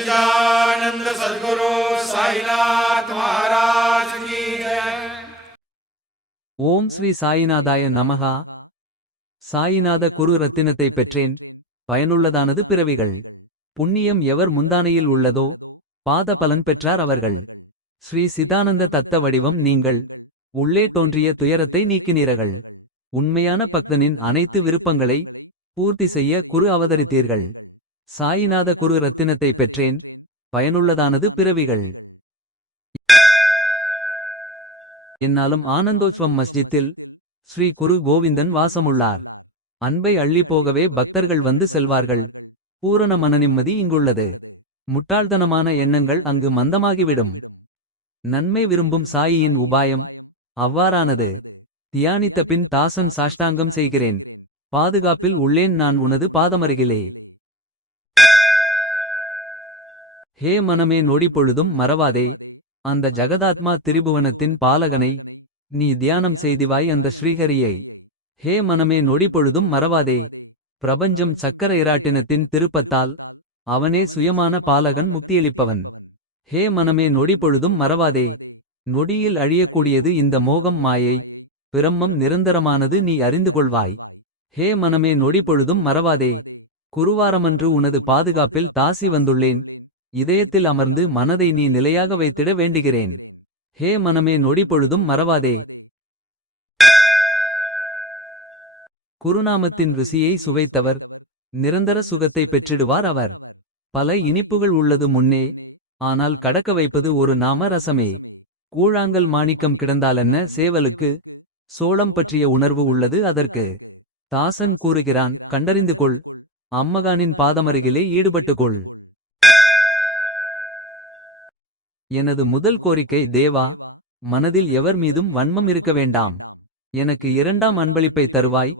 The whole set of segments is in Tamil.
सच्चिदानंद सद्गुरु साईनाथ महाराज की जय। ஓம் ஸ்ரீ சாயிநாதாய நமஹா. சாயிநாத குரு ரத்தினத்தை பெற்றேன். பயனுள்ளதானது பிறவிகள். புண்ணியம் எவர் முந்தானையில் உள்ளதோ பாத பலன் பெற்றார் அவர்கள். ஸ்ரீ சிதானந்த தத்த வடிவம் நீங்கள். உள்ளே தோன்றிய துயரத்தை நீக்கினீர்கள். உண்மையான பக்தனின் அனைத்து விருப்பங்களை பூர்த்தி செய்ய குரு அவதரித்தீர்கள். சாயிநாத குரு ரத்தினத்தை பெற்றேன். பயனுள்ளதானது பிறவிகள். என்னாலும் ஆனந்தோத்சவம் மஸ்ஜித்தில் ஸ்ரீ குரு கோவிந்தன் வாசமுள்ளார். அன்பை அள்ளிப்போகவே பக்தர்கள் வந்து செல்வார்கள். பூரண மனநிம்மதி இங்குள்ளது. முட்டாள்தனமான எண்ணங்கள் அங்கு மந்தமாகிவிடும். நன்மை விரும்பும் சாயியின் உபாயம் அவ்வாறானது. தியானித்த பின் தாசன் சாஷ்டாங்கம் செய்கிறேன். பாதுகாப்பில் உள்ளேன் நான் உனது பாதமருகிலே. ஹே மனமே நொடிப்பொழுதும் மறவாதே. அந்த ஜகதாத்மா திரிபுவனத்தின் பாலகனை நீ தியானம் செய்திவாய் அந்த ஸ்ரீஹரியை. ஹே மனமே நொடிப்பொழுதும் மறவாதே. பிரபஞ்சம் சக்கர இராட்டினத்தின் திருப்பத்தால் அவனே சுயமான பாலகன் முக்தியளிப்பவன். ஹே மனமே நொடிப்பொழுதும் மறவாதே. நொடியில் அழியக்கூடியது இந்த மோகம் மாயை. பிரம்மம் நிரந்தரமானது நீ அறிந்து கொள்வாய். ஹே மனமே நொடிப்பொழுதும் மறவாதே. குருவாரமன்று உனது பாதுகாப்பில் தாசி வந்துள்ளேன். இதயத்தில் அமர்ந்து மனதை நீ நிலையாக வைத்திட வேண்டுகிறேன். ஹே மனமே நொடிப்பொழுதும் மறவாதே. குருநாமத்தின் ருசியை சுவைத்தவர் நிரந்தர சுகத்தை பெற்றிடுவார் அவர். பல இனிப்புகள் உள்ளது முன்னே. ஆனால் கடக்க வைப்பது ஒரு நாம ரசமே. கூழாங்கல் மாணிக்கம் கிடந்தாலென்ன சேவலுக்கு. சோளம் பற்றிய உணர்வு உள்ளது அதற்கு. தாசன் கூறுகிறான் கண்டறிந்து கொள். அம்மகானின் பாதமருகிலே ஈடுபட்டுக்கொள். எனது முதல் கோரிக்கை தேவா. மனதில் எவர் மீதும் வன்மம் இருக்க வேண்டாம். எனக்கு இரண்டாம் அன்பளிப்பை தருவாய்.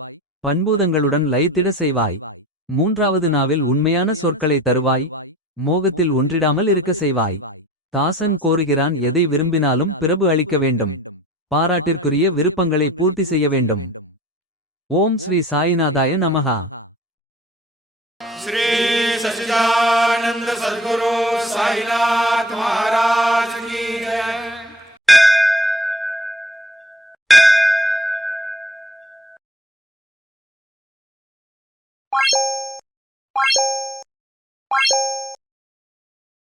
பண்பூதங்களுடன் லயித்திட செய்வாய். மூன்றாவது நாவில் உண்மையான சொற்களை தருவாய். மோகத்தில் ஒன்றிடாமல் இருக்க செய்வாய். தாசன் கோருகிறான் எதை விரும்பினாலும் பிரபு அளிக்க வேண்டும். பாராட்டிற்குரிய விருப்பங்களை பூர்த்தி செய்ய வேண்டும். ஓம் ஸ்ரீ சாயிநாதாய நமஹா. श्री सच्चिदानंद सद्गुरु साईनाथ महाराज।